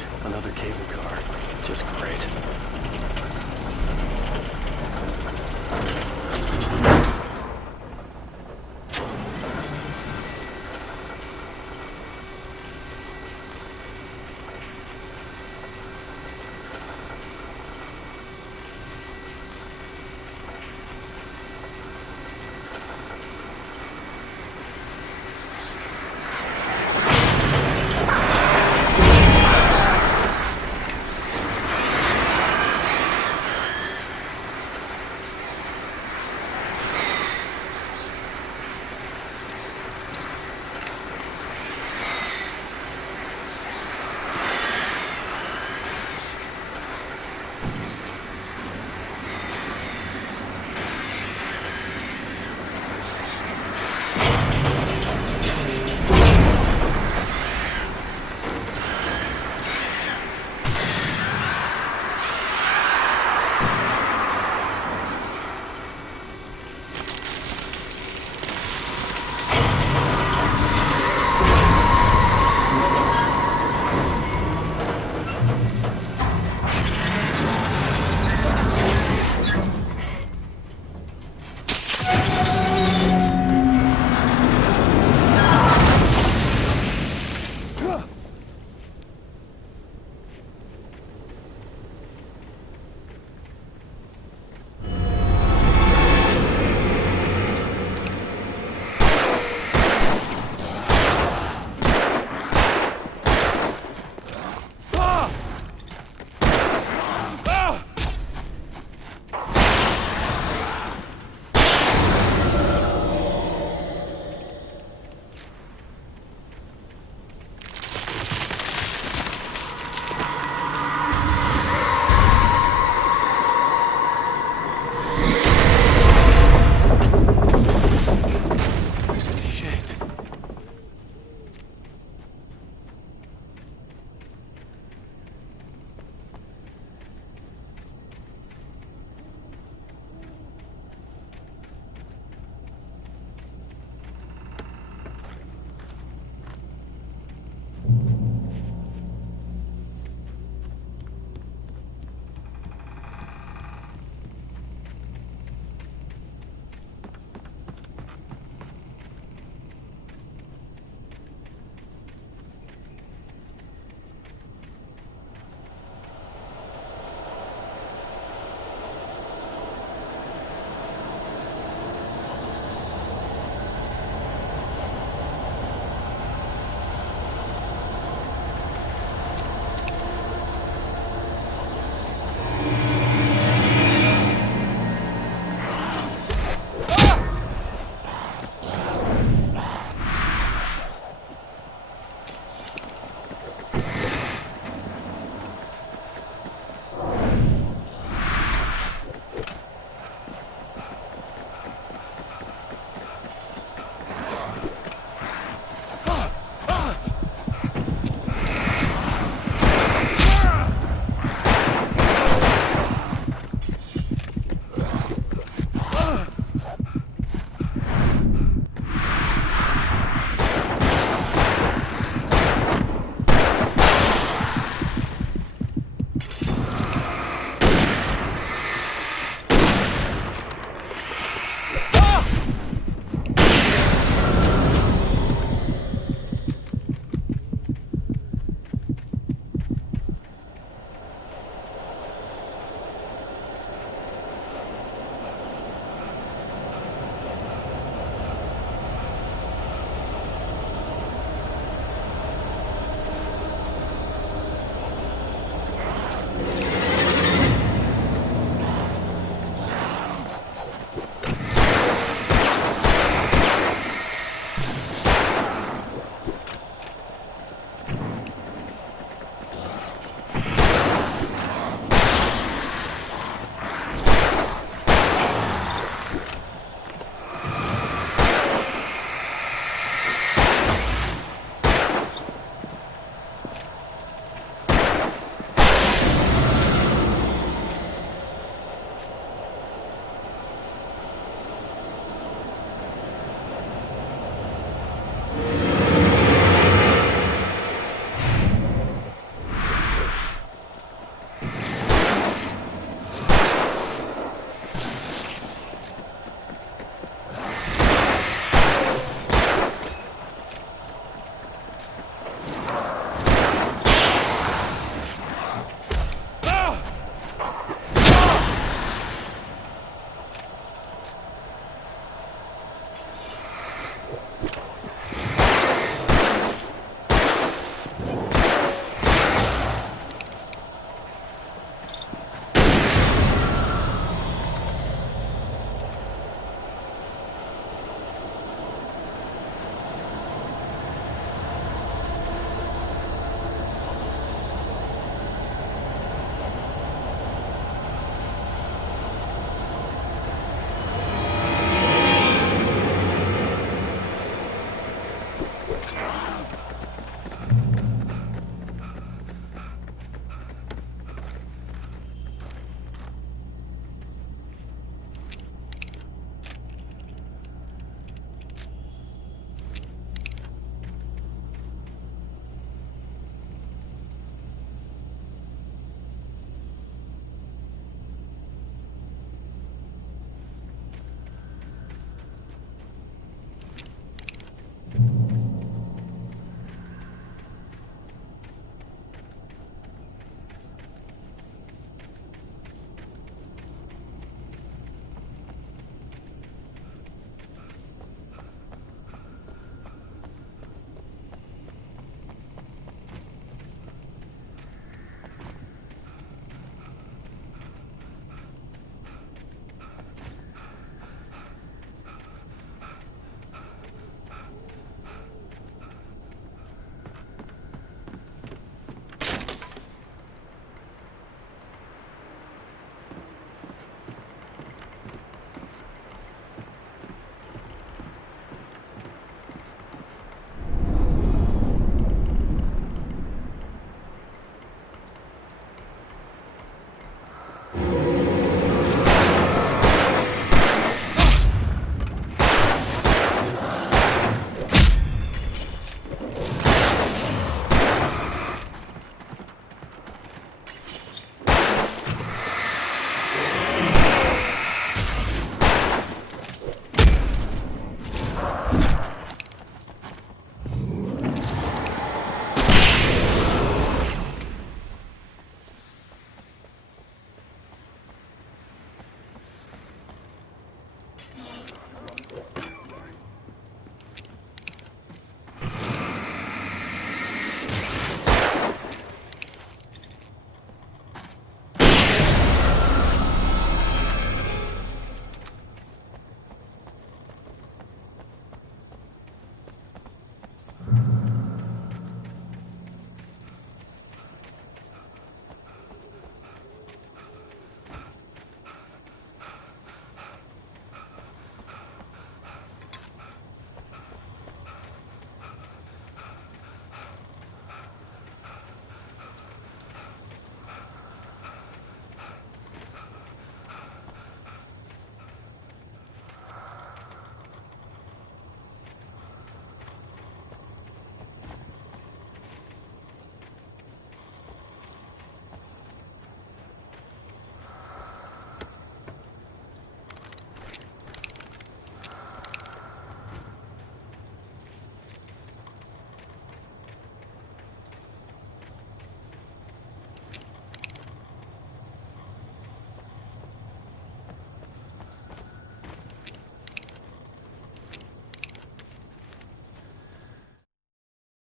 Great. Another cable car. Just great.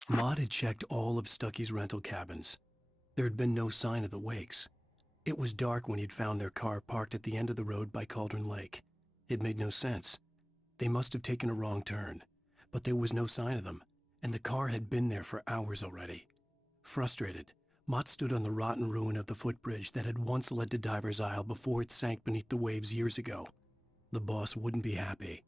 Maud had checked all of Stucky's rental cabins. There had been no sign of the Wakes. It was dark when he'd found their car parked at the end of the road by Cauldron Lake. It made no sense. They must have taken a wrong turn, but there was no sign of them, and the car had been there for hours already. Frustrated, Mott stood on the rotten ruin of the footbridge that had once led to Diver's Isle before it sank beneath the waves years ago. The boss wouldn't be happy.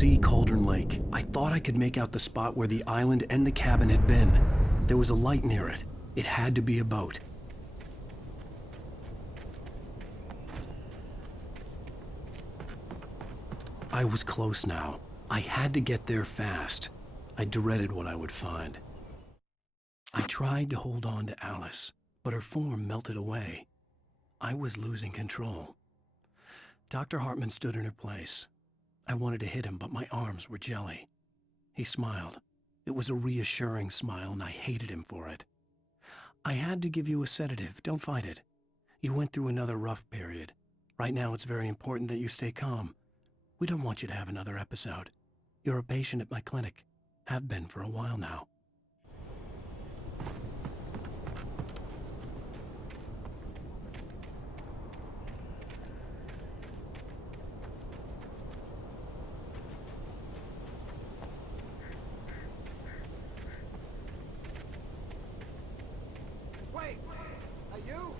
see Cauldron Lake. I thought I could make out the spot where the island and the cabin had been. There was a light near it. It had to be a boat. I was close now. I had to get there fast. I dreaded what I would find. I tried to hold on to Alice, but her form melted away. I was losing control. Dr. Hartman stood in her place. I wanted to hit him, but my arms were jelly. He smiled. It was a reassuring smile, and I hated him for it. I had to give you a sedative. Don't fight it. You went through another rough period. Right now, it's very important that you stay calm. We don't want you to have another episode. You're a patient at my clinic. Have been for a while now. Wait! Are you?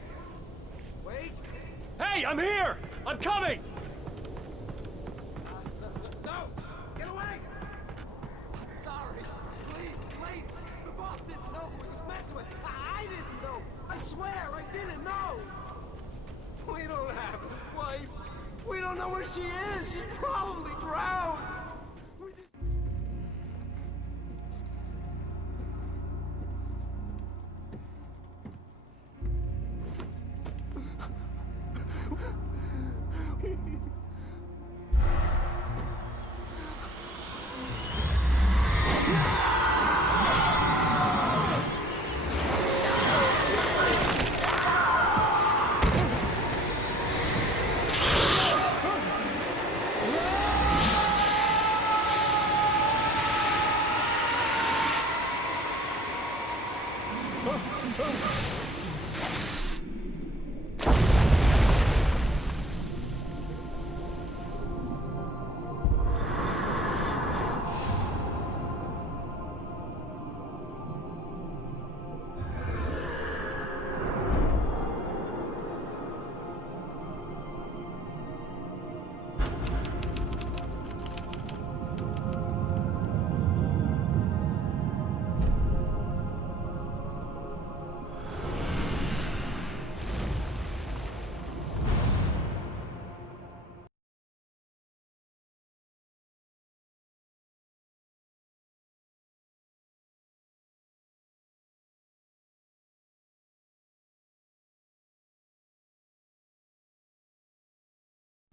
Wait! Hey, I'm here! I'm coming! No! Get away! I'm sorry. Please, it's late. The boss didn't know who he was messing with. I didn't know. I swear, I didn't know. We don't have his wife. We don't know where she is. She's probably drowned. We just...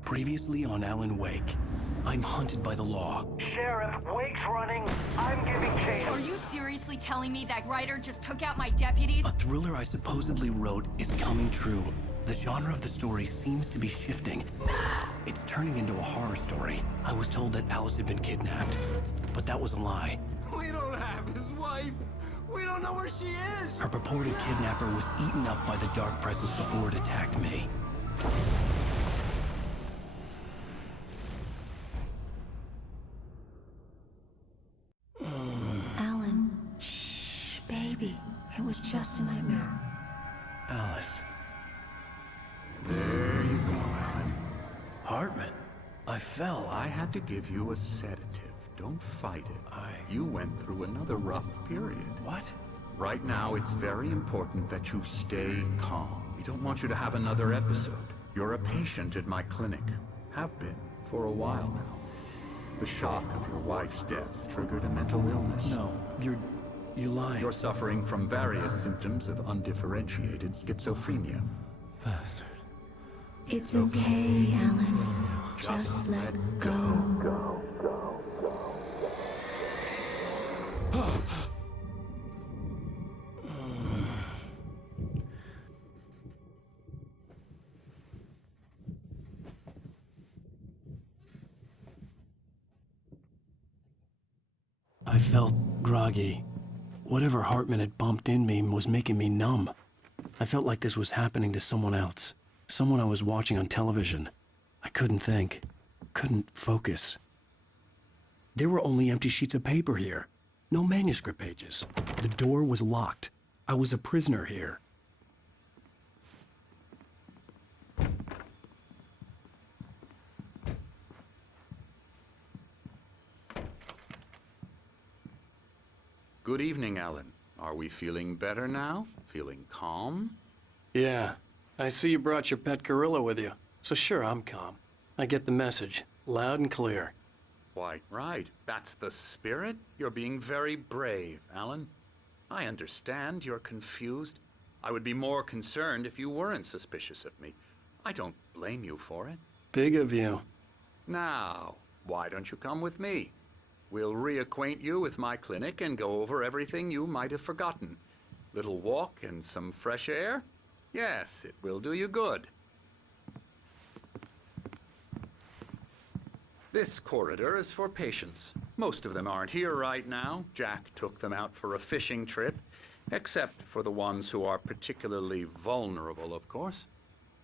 Previously on Alan Wake, I'm hunted by the law. Sheriff, Wake's running. I'm giving chase. Are you seriously telling me that writer just took out my deputies? A thriller I supposedly wrote is coming true. The genre of the story seems to be shifting. It's turning into a horror story. I was told that Alice had been kidnapped, but that was a lie. We don't have his wife. We don't know where she is. Her purported kidnapper was eaten up by the dark presence before it attacked me. Alan, shh, baby. It was just a nightmare. Alice. There you go, Alan. Hartman. I fell. I had to give you a sedative. Don't fight it. You went through another rough period. What? Right now, it's very important that you stay calm. We don't want you to have another episode. You're a patient at my clinic. Have been for a while now. The shock of your wife's death triggered a mental illness. No, you're lying. You're suffering from various symptoms of undifferentiated schizophrenia. Bastard. It's okay, Alan. Just let go. I felt groggy. Whatever Hartman had bumped in me was making me numb. I felt like this was happening to someone else. Someone I was watching on television. I couldn't think. Couldn't focus. There were only empty sheets of paper here. No manuscript pages. The door was locked. I was a prisoner here. Good evening, Alan. Are we feeling better now? Feeling calm? Yeah, I see you brought your pet gorilla with you. So sure, I'm calm. I get the message, loud and clear. Quite right. That's the spirit. You're being very brave, Alan. I understand you're confused. I would be more concerned if you weren't suspicious of me. I don't blame you for it. Big of you. Now, why don't you come with me? We'll reacquaint you with my clinic and go over everything you might have forgotten. Little walk and some fresh air? Yes, it will do you good. This corridor is for patients. Most of them aren't here right now. Jack took them out for a fishing trip, except for the ones who are particularly vulnerable, of course.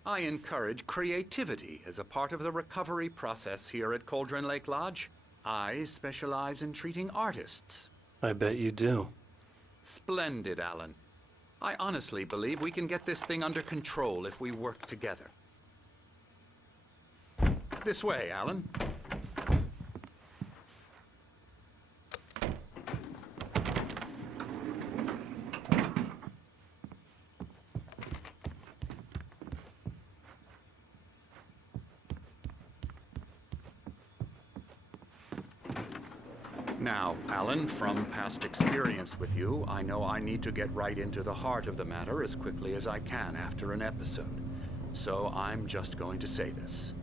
I encourage creativity as a part of the recovery process here at Cauldron Lake Lodge. I specialize in treating artists. I bet you do. Splendid, Alan. I honestly believe we can get this thing under control if we work together. This way, Alan. Now, Alan, from past experience with you, I know I need to get right into the heart of the matter as quickly as I can after an episode. So I'm just going to say this.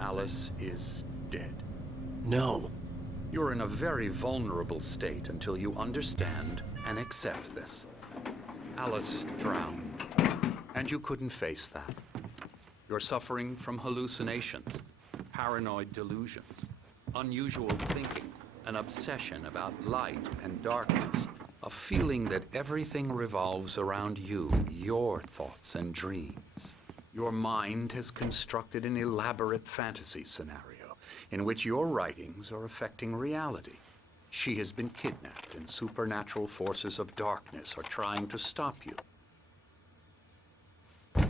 Alice is dead. No. You're in a very vulnerable state until you understand and accept this. Alice drowned, and you couldn't face that. You're suffering from hallucinations, paranoid delusions, unusual thinking, an obsession about light and darkness, a feeling that everything revolves around you, your thoughts and dreams. Your mind has constructed an elaborate fantasy scenario in which your writings are affecting reality. She has been kidnapped, and supernatural forces of darkness are trying to stop you.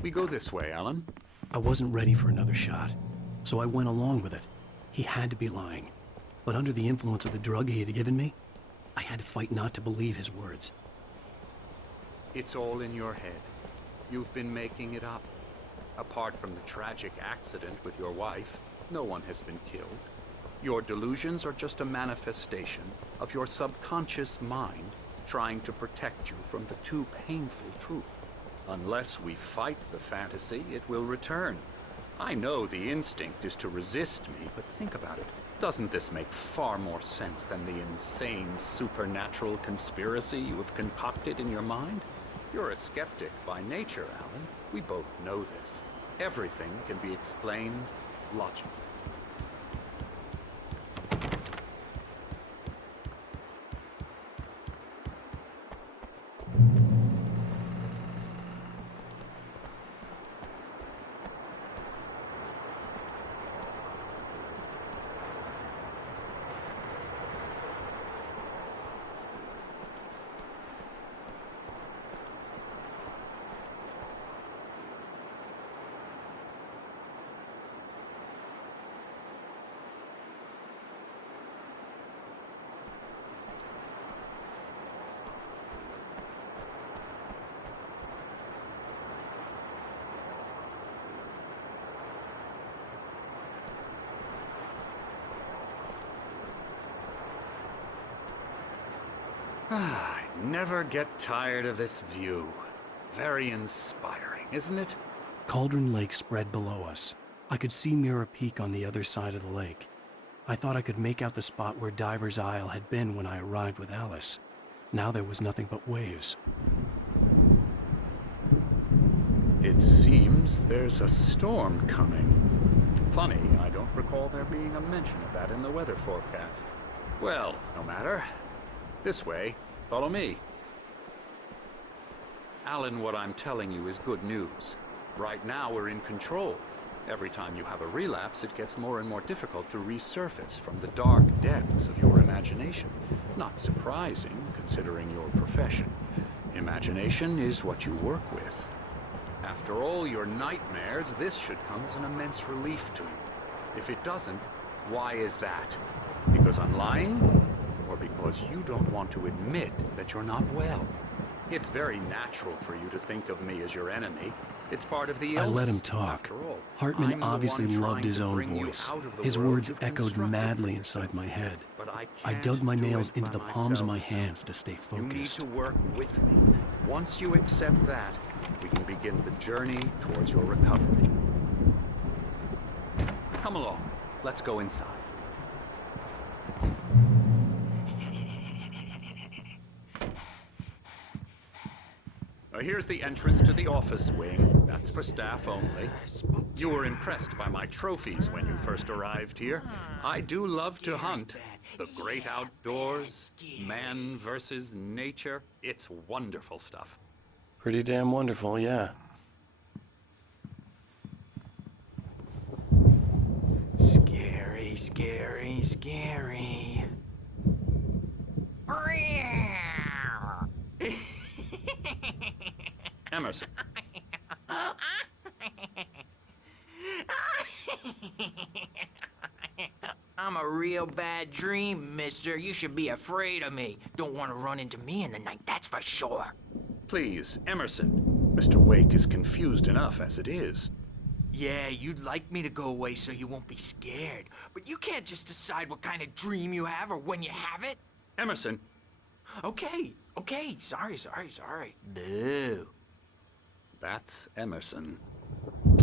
We go this way, Alan. I wasn't ready for another shot, so I went along with it. He had to be lying. But under the influence of the drug he had given me, I had to fight not to believe his words. It's all in your head. You've been making it up. Apart from the tragic accident with your wife, no one has been killed. Your delusions are just a manifestation of your subconscious mind trying to protect you from the too painful truth. Unless we fight the fantasy, it will return. I know the instinct is to resist me, but think about it. Doesn't this make far more sense than the insane supernatural conspiracy you have concocted in your mind? You're a skeptic by nature, Alan. We both know this. Everything can be explained logically. I never get tired of this view. Very inspiring, isn't it? Cauldron Lake spread below us. I could see Mirror Peak on the other side of the lake. I thought I could make out the spot where Diver's Isle had been when I arrived with Alice. Now there was nothing but waves. It seems there's a storm coming. Funny, I don't recall there being a mention of that in the weather forecast. Well, no matter. This way. Follow me. Alan, what I'm telling you is good news. Right now, we're in control. Every time you have a relapse, it gets more and more difficult to resurface from the dark depths of your imagination. Not surprising, considering your profession. Imagination is what you work with. After all your nightmares, this should come as an immense relief to you. If it doesn't, why is that? Because I'm lying? Or because because you don't want to admit that you're not well. It's very natural for you to think of me as your enemy. It's part of the illness. I let him talk. After all, Hartman I'm the obviously one loved trying his to own bring you voice. out of the His world words you've echoed constructed madly for inside yourself. my head. But I I can't dug my do nails it into by the palms of my myself. hands to stay You need focused. to work with me. Once you accept that, we can begin the journey towards your recovery. Come along. Let's go inside. Here's the entrance to the office wing. That's for staff only. You were impressed by my trophies when you first arrived here. I do love to hunt. The great outdoors, man versus nature. It's wonderful stuff. Pretty damn wonderful, yeah. Scary, scary, scary. Emerson. I'm a real bad dream, mister. You should be afraid of me. Don't want to run into me in the night, that's for sure. Please, Emerson. Mr. Wake is confused enough as it is. Yeah, you'd like me to go away so you won't be scared. But you can't just decide what kind of dream you have or when you have it. Emerson. Okay. Sorry. Boo. That's Emerson.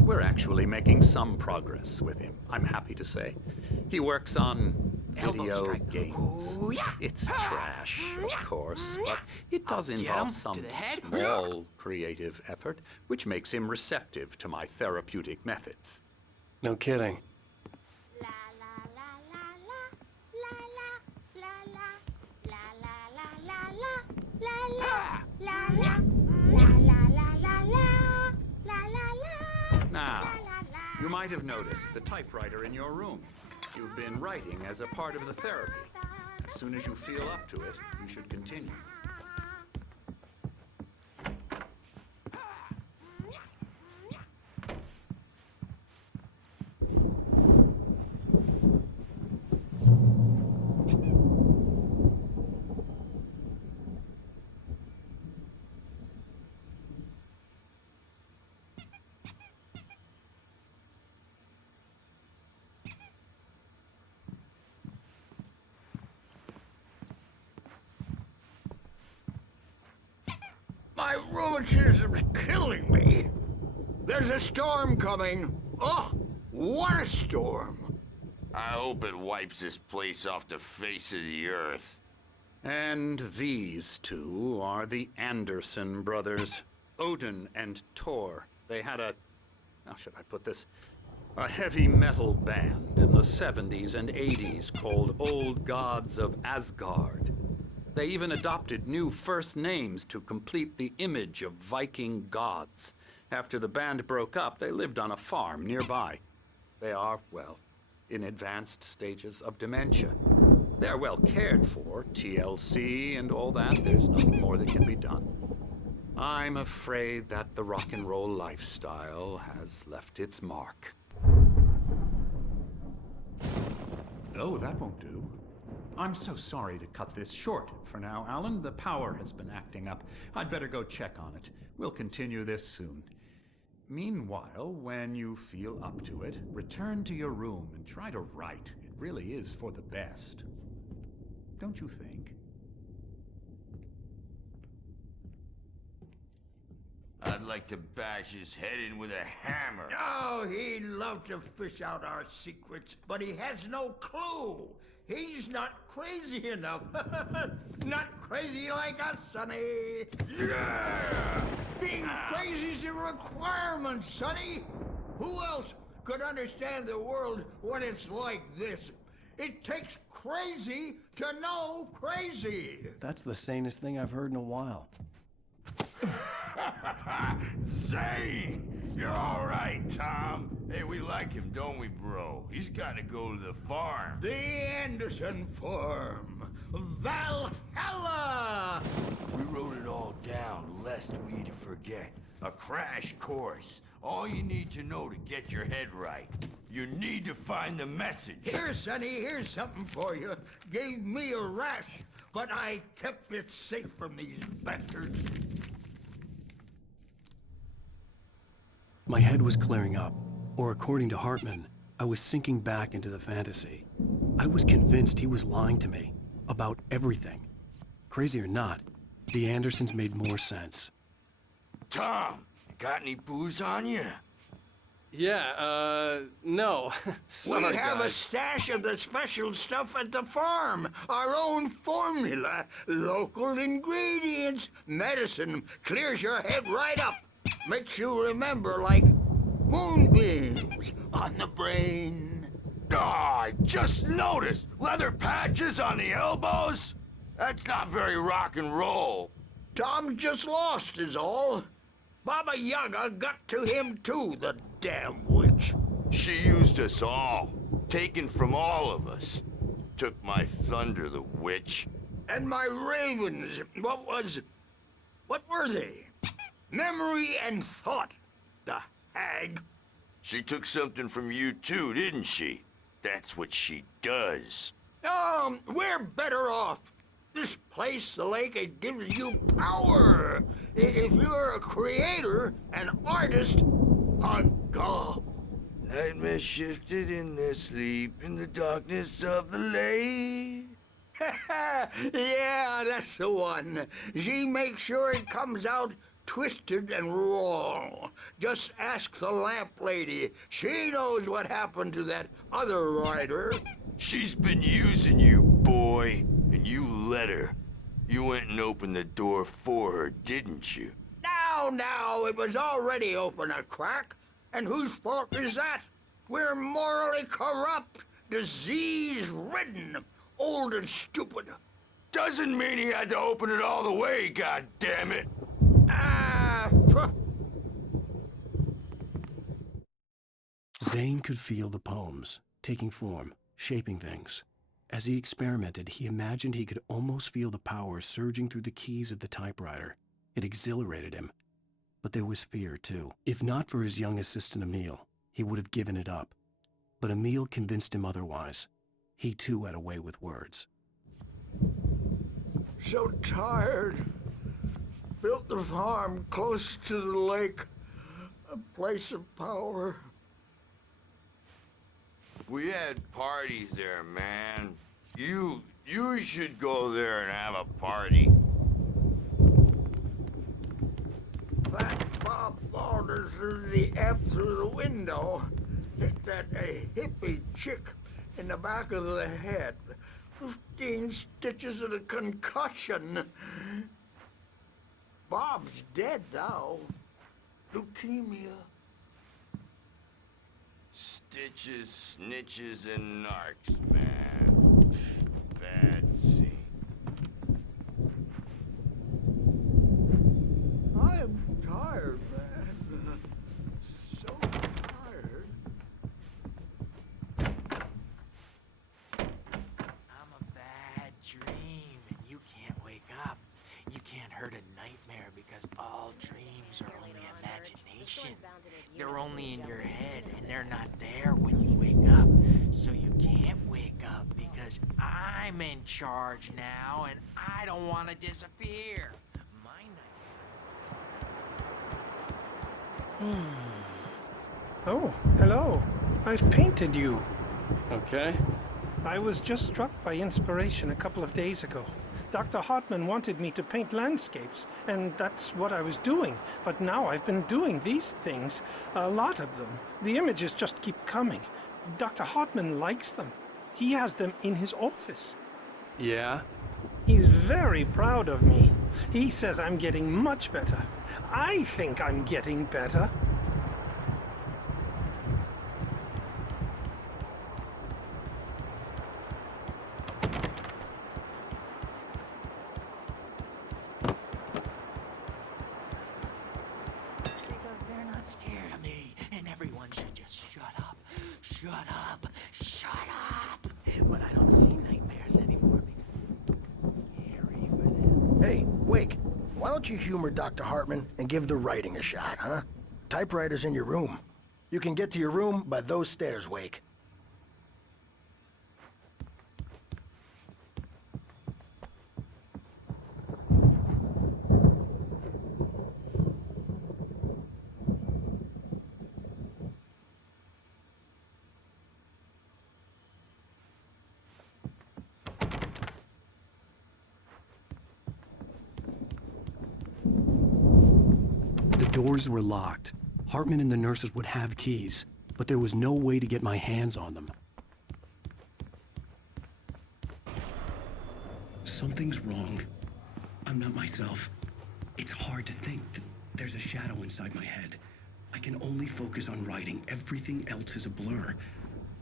We're actually making some progress with him, I'm happy to say. He works on Elbow video strike. games. Ooh, yeah. It's trash, of course, but it does Get involve him some to the head. small creative effort, which makes him receptive to my therapeutic methods. No kidding. Now, you might have noticed the typewriter in your room. You've been writing as a part of the therapy. As soon as you feel up to it, you should continue. My rheumatism's killing me. There's a storm coming. Oh, what a storm. I hope it wipes this place off the face of the earth. And these two are the Anderson brothers, Odin and Thor. They had how should I put this? A heavy metal band in the 70s and 80s called Old Gods of Asgard. They even adopted new first names to complete the image of Viking gods. After the band broke up, they lived on a farm nearby. They are, well, in advanced stages of dementia. They're well cared for, TLC and all that. There's nothing more that can be done. I'm afraid that the rock and roll lifestyle has left its mark. Oh, that won't do. I'm so sorry to cut this short for now, Alan. The power has been acting up. I'd better go check on it. We'll continue this soon. Meanwhile, when you feel up to it, return to your room and try to write. It really is for the best. Don't you think? I'd like to bash his head in with a hammer. Oh, he'd love to fish out our secrets, but he has no clue. He's not crazy enough. Not crazy like us, Sonny. Yeah! Being crazy's a requirement, Sonny. Who else could understand the world when it's like this? It takes crazy to know crazy. That's the sanest thing I've heard in a while. Zane! You're all right, Tom. Hey, we like him, don't we, bro? He's got to go to the farm. The Anderson Farm. Valhalla! We wrote it all down, lest we forget. A crash course. All you need to know to get your head right. You need to find the message. Here, Sonny, here's something for you. Gave me a rash but I kept it safe from these bastards. My head was clearing up, or according to Hartman, I was sinking back into the fantasy. I was convinced he was lying to me about everything. Crazy or not, the Andersons made more sense. Tom, got any booze on you? Yeah, no. Sorry, We have a guys. stash of the special stuff at the farm. Our own formula, local ingredients, medicine, clears your head right up. Makes you remember like moonbeams on the brain. Oh, I just noticed! Leather patches on the elbows? That's not very rock and roll. Tom just lost is all. Baba Yaga got to him too, the damn witch. She used us all. Taken from all of us. Took my thunder, the witch. And my ravens, what were they? Memory and thought, the hag. She took something from you too, didn't she? That's what she does. We're better off. This place, the lake, it gives you power. If you're a creator, an artist, go. Nightmare shifted in their sleep in the darkness of the lake. Yeah, that's the one. She makes sure it comes out twisted and wrong. Just ask the lamp lady. She knows what happened to that other writer. She's been using you, boy, and you let her. You went and opened the door for her, didn't you? Now, it was already open a crack. And whose fault is that? We're morally corrupt, disease-ridden, old and stupid. Doesn't mean he had to open it all the way, goddammit. Zane could feel the poems, taking form, shaping things. As he experimented, he imagined he could almost feel the power surging through the keys of the typewriter. It exhilarated him. But there was fear, too. If not for his young assistant Emil, he would have given it up. But Emil convinced him otherwise. He, too, had a way with words. So tired. Built the farm close to the lake. A place of power. We had parties there, man. You should go there and have a party. That Bob Balder threw the amp through the window. Hit that hippie chick in the back of the head. 15 stitches and a concussion. Bob's dead now. Leukemia. Stitches, snitches, and narcs, man. Bad scene. I am tired, man. So tired. I'm a bad dream, and you can't wake up. You can't hurt a nightmare because all dreams are only imagination. They're only in your head, and they're not there when you wake up. So you can't wake up because I'm in charge now, and I don't want to disappear. My nightmares. Oh, hello. I've painted you. Okay. I was just struck by inspiration a couple of days ago. Dr. Hartman wanted me to paint landscapes, and that's what I was doing. But now I've been doing these things, a lot of them. The images just keep coming. Dr. Hartman likes them. He has them in his office. Yeah? He's very proud of me. He says I'm getting much better. I think I'm getting better. Because they're not scared of me, and everyone should just shut up. Shut up. Shut up. But I don't see nightmares anymore because it's scary for them. Hey, Wake, why don't you humor Dr. Hartman and give the writing a shot, huh? Typewriter's in your room. You can get to your room by those stairs, Wake. doors were locked. Hartman and the nurses would have keys, but there was no way to get my hands on them. Something's wrong. I'm not myself. It's hard to think that there's a shadow inside my head. I can only focus on writing. Everything else is a blur.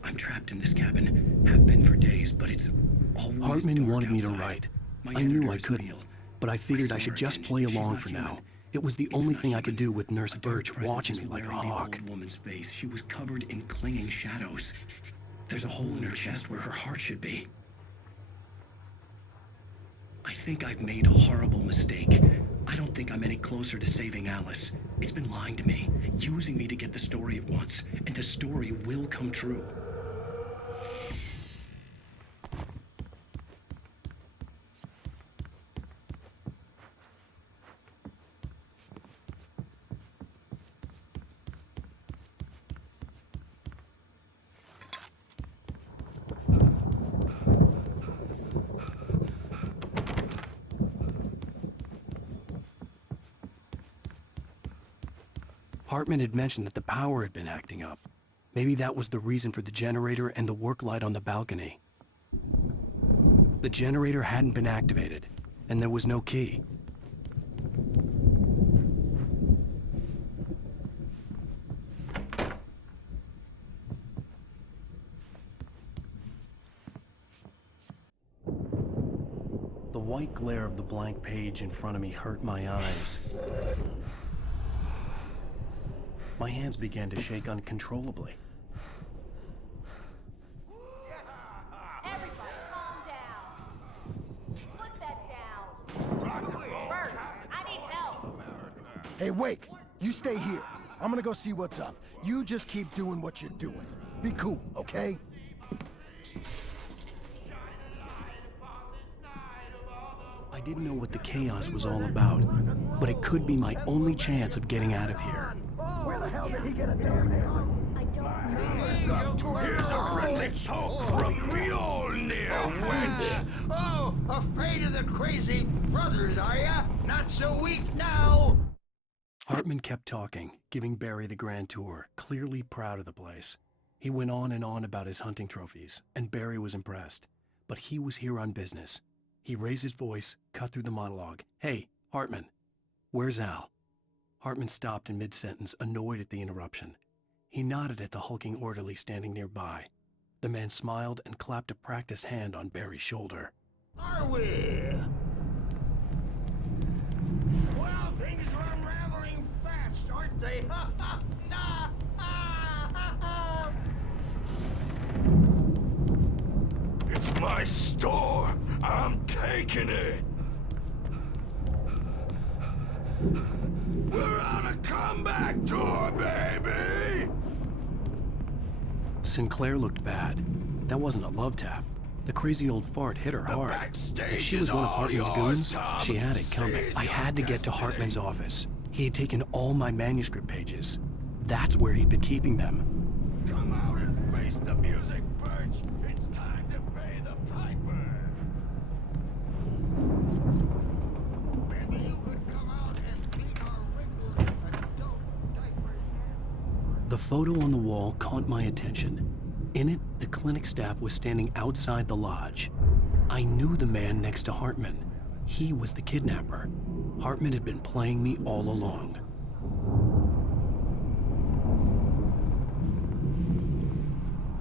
I'm trapped in this cabin, have been for days, but it's always Hartman wanted me to write. I knew I couldn't, but I figured I should just play along for now. It was the only thing I could do with Nurse Birch watching me like a hawk. The woman's face. She was covered in clinging shadows. There's a hole in her chest where her heart should be. I think I've made a horrible mistake. I don't think I'm any closer to saving Alice. It's been lying to me, using me to get the story it wants, and the story will come true. Hartman had mentioned that the power had been acting up. Maybe that was the reason for the generator and the work light on the balcony. The generator hadn't been activated, and there was no key. The white glare of the blank page in front of me hurt my eyes. My hands began to shake uncontrollably. Everybody calm down. Put that down. Bert, I need help. Hey, Wake, you stay here. I'm gonna go see what's up. You just keep doing what you're doing. Be cool, okay? I didn't know what the chaos was all about, but it could be my only chance of getting out of here. Where the hell did he get a damn hand? I don't know. Here's a friendly poke from Mjolnir, wench! Oh, afraid of the crazy brothers, are ya? Not so weak now! Hartman kept talking, giving Barry the grand tour, clearly proud of the place. He went on and on about his hunting trophies, and Barry was impressed. But he was here on business. He raised his voice, cut through the monologue. Hey, Hartman, where's Al? Hartman stopped in mid-sentence, annoyed at the interruption. He nodded at the hulking orderly standing nearby. The man smiled and clapped a practiced hand on Barry's shoulder. Are we? Well, things are unraveling fast, aren't they? Ha ha! Nah! Ah, ha, ha. It's my store. I'm taking it. We're on a comeback tour, baby! Sinclair looked bad. That wasn't a love tap. The crazy old fart hit her hard. If she was one of Hartman's goons, she had it coming. I had to get to Hartman's office. He had taken all my manuscript pages. That's where he'd been keeping them. Come out and face the music, Birch! It's time to pay the piper! Maybe you could come out and clean our wrinkled adult diapers. The photo on the wall caught my attention. In it, the clinic staff was standing outside the lodge. I knew the man next to Hartman. He was the kidnapper. Hartman had been playing me all along.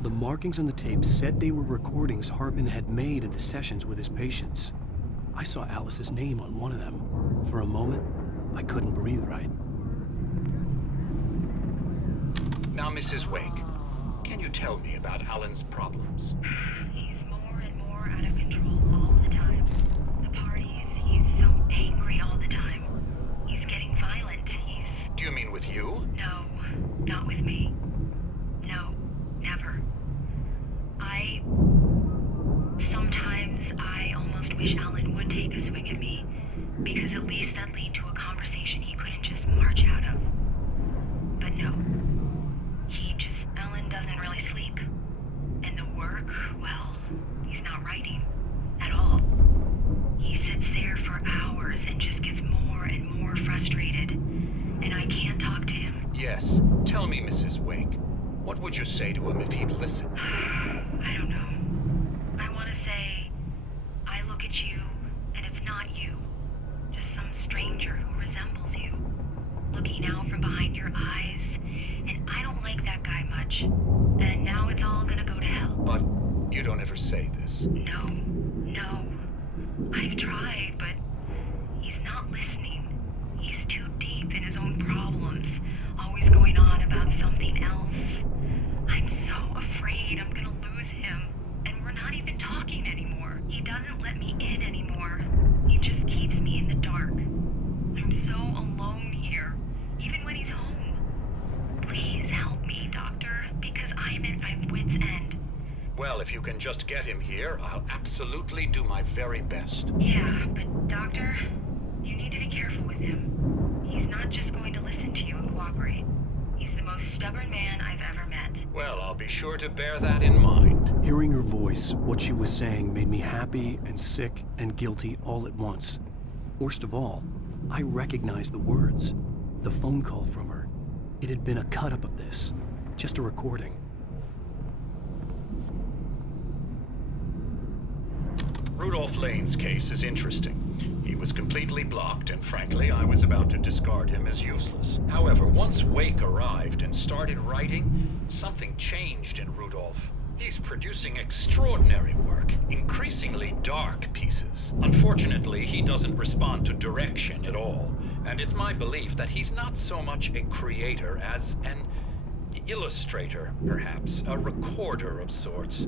The markings on the tape said they were recordings Hartman had made at the sessions with his patients. I saw Alice's name on one of them. For a moment, I couldn't breathe right. Now, Mrs. Wake, can you tell me about Alan's problems? He's more and more out of control all the time. The parties, he's so angry all the time. He's getting violent. Do you mean with you? No, not with me. No, never. Sometimes I almost wish Alan would take a swing at me, because at least that'd lead to a conversation he couldn't just march out of. But no. Alan doesn't really sleep. And the work, well, he's not writing at all. He sits there for hours and just gets more and more frustrated. And I can't Mrs. Wake. What would you say to him if he'd listen? I don't know. I want to say, I look at you, and it's not you. Just some stranger who resembles you. Looking out from behind your eyes, and I don't like that guy much. And now it's all gonna go to hell. But you don't ever say this. No. I've tried, but he's not listening. He's too deep in his own problems, always going on about something else. I'm so afraid I'm gonna lose him, and we're not even talking anymore. He doesn't let me in anymore. He just keeps me in the dark. I'm so alone here, even when he's home. Please help me, Doctor, because I'm at my wit's end. Well, if you can just get him here, I'll absolutely do my very best. Yeah, but Doctor, you need to be careful with him. He's not just going to listen to you and cooperate. He's the most stubborn man I've ever met. Well, I'll be sure to bear that in mind. Hearing her voice, what she was saying made me happy and sick and guilty all at once. Worst of all, I recognized the words. The phone call from her. It had been a cut-up of this. Just a recording. Rudolph Lane's case is interesting. He was completely blocked, and frankly, I was about to discard him as useless. However, once Wake arrived and started writing, something changed in Rudolph. He's producing extraordinary work, increasingly dark pieces. Unfortunately, he doesn't respond to direction at all, and it's my belief that he's not so much a creator as an illustrator, perhaps, a recorder of sorts.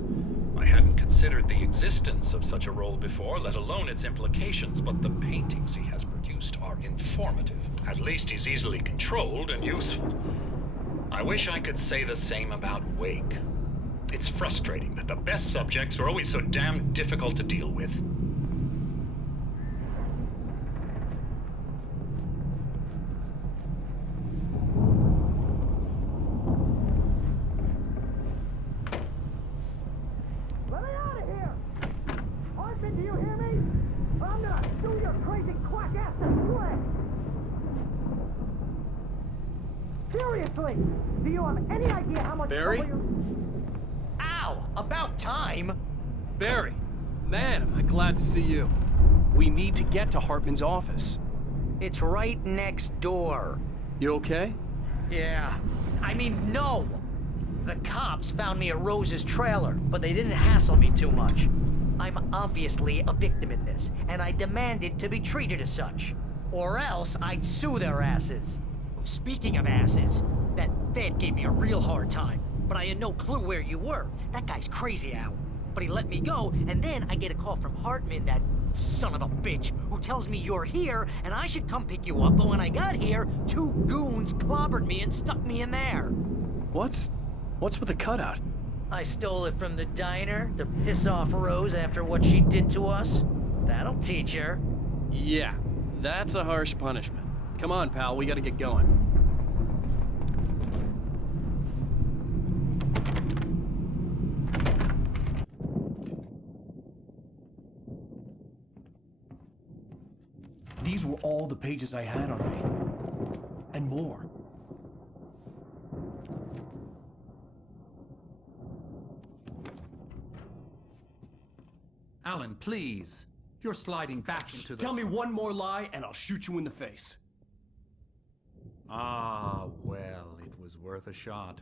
I hadn't considered the existence of such a role before, let alone its implications, but the paintings he has produced are informative. At least he's easily controlled and useful. I wish I could say the same about Wake. It's frustrating that the best subjects are always so damn difficult to deal with. Let me out of here! Arthur, do you hear me? Or I'm gonna sue your crazy quack ass to slay! Seriously, do you have any idea how much Barry? trouble you... Ow! About time! Barry, man, am I glad to see you. We need to get to Hartman's office. It's right next door. You okay? Yeah. I mean, no! The cops found me at Rose's trailer, but they didn't hassle me too much. I'm obviously a victim in this, and I demanded to be treated as such. Or else I'd sue their asses. Speaking of asses, that Fed gave me a real hard time, but I had no clue where you were. That guy's crazy, Al. But he let me go, and then I get a call from Hartman, that son of a bitch, who tells me you're here, and I should come pick you up, but when I got here, 2 goons clobbered me and stuck me in there. What's with the cutout? I stole it from the diner to piss off Rose after what she did to us. That'll teach her. Yeah, that's a harsh punishment. Come on, pal, we gotta get going. These were all the pages I had on me. And more. Alan, please. You're sliding back into the... Tell me one more lie and I'll shoot you in the face. Ah, well, it was worth a shot.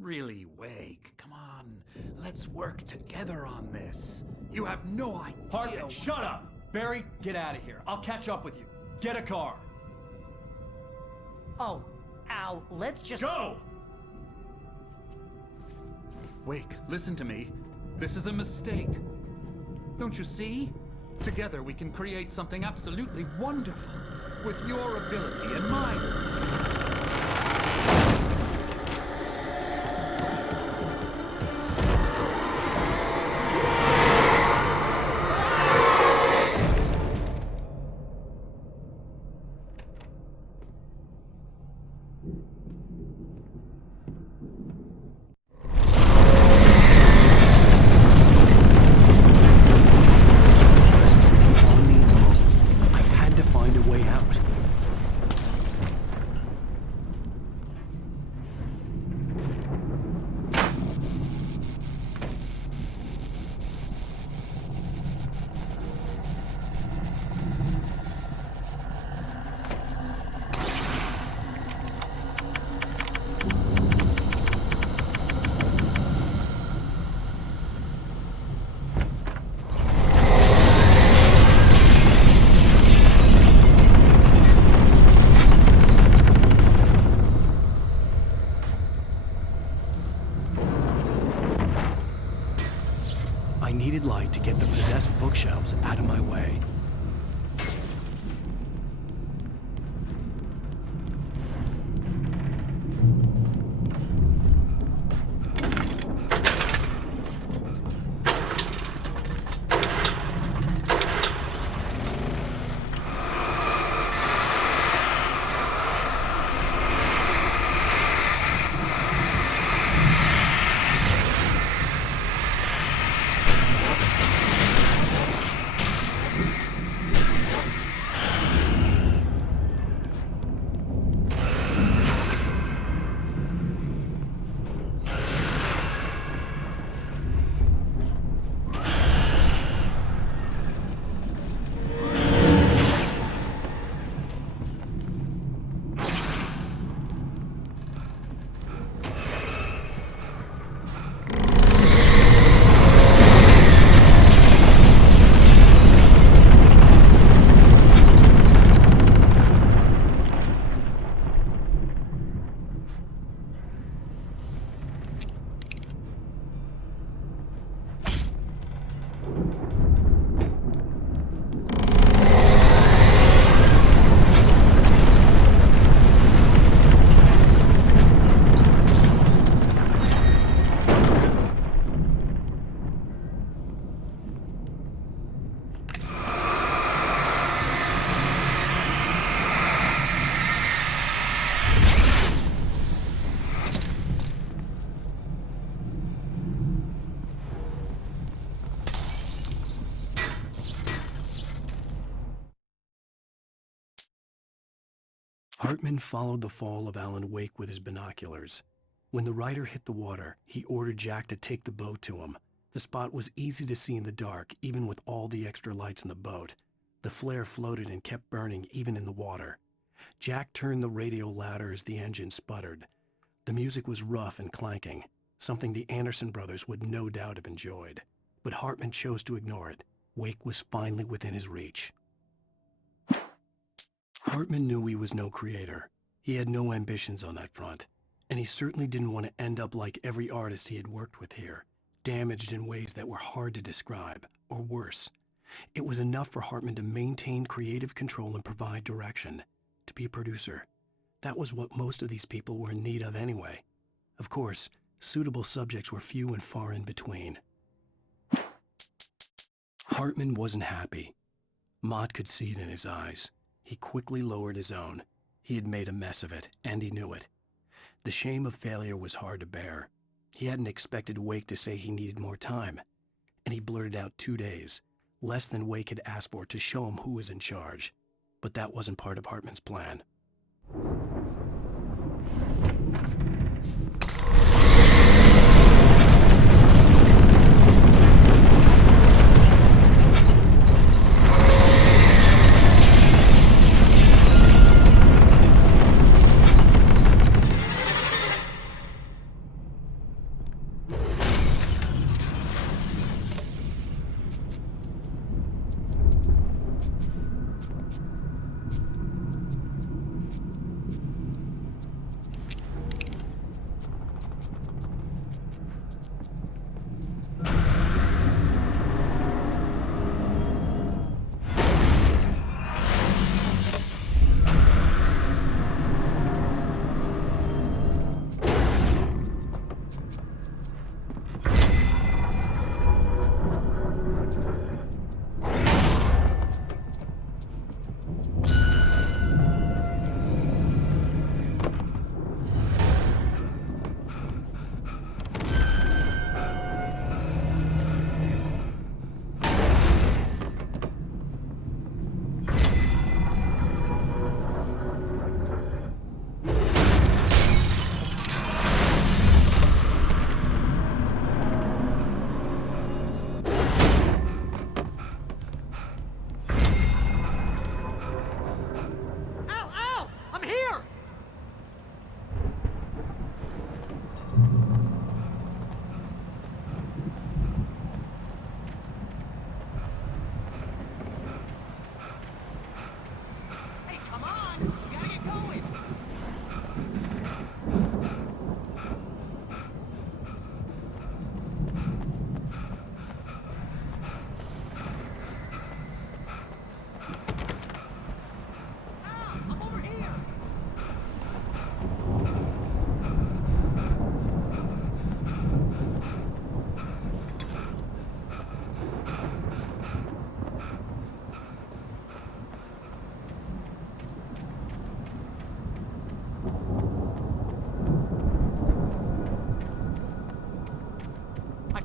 Really, Wake, come on. Let's work together on this. You have no idea... Hartman, shut up! Barry, get out of here. I'll catch up with you. Get a car. Oh, Al, let's just... Go! Wake, listen to me. This is a mistake. Don't you see? Together we can create something absolutely wonderful. With your ability and mine. Hartman followed the fall of Alan Wake with his binoculars. When the rider hit the water, he ordered Jack to take the boat to him. The spot was easy to see in the dark, even with all the extra lights in the boat. The flare floated and kept burning even in the water. Jack turned the radio louder as the engine sputtered. The music was rough and clanking, something the Anderson brothers would no doubt have enjoyed. But Hartman chose to ignore it. Wake was finally within his reach. Hartman knew he was no creator. He had no ambitions on that front, and he certainly didn't want to end up like every artist he had worked with here, damaged in ways that were hard to describe, or worse. It was enough for Hartman to maintain creative control and provide direction, to be a producer. That was what most of these people were in need of anyway. Of course, suitable subjects were few and far in between. Hartman wasn't happy. Mott could see it in his eyes. He quickly lowered his own. He had made a mess of it, and he knew it. The shame of failure was hard to bear. He hadn't expected Wake to say he needed more time, and he blurted out 2 days, less than Wake had asked for, to show him who was in charge. But that wasn't part of Hartman's plan.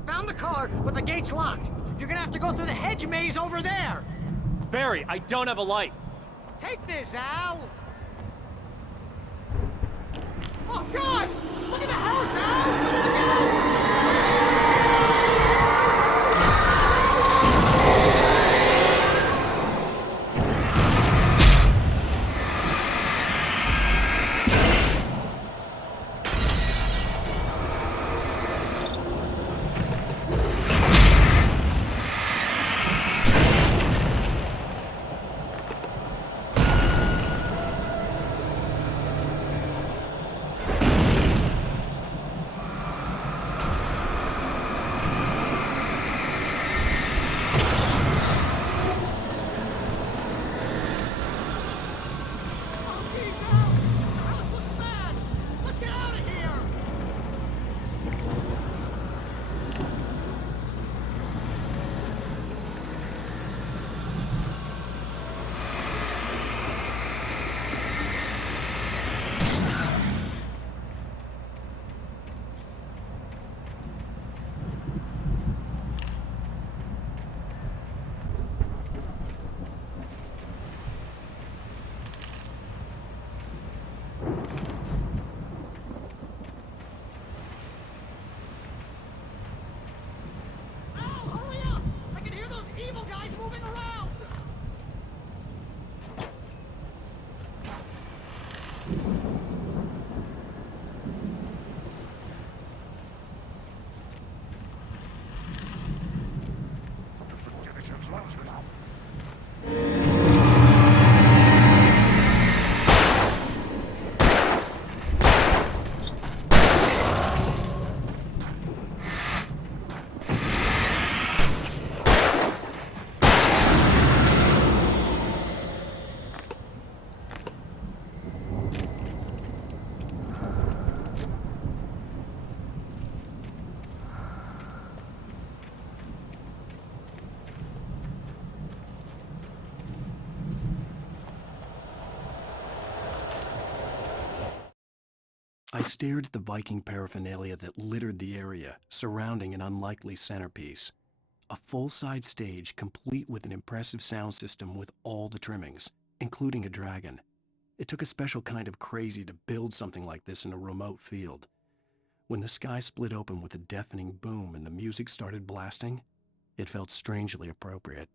Found the car, but the gate's locked. You're gonna have to go through the hedge maze over there. Barry, I don't have a light. Take this, Al. Oh, God! Look at the house, Al! Look out! I stared at the Viking paraphernalia that littered the area, surrounding an unlikely centerpiece. A full-side stage complete with an impressive sound system with all the trimmings, including a dragon. It took a special kind of crazy to build something like this in a remote field. When the sky split open with a deafening boom and the music started blasting, it felt strangely appropriate.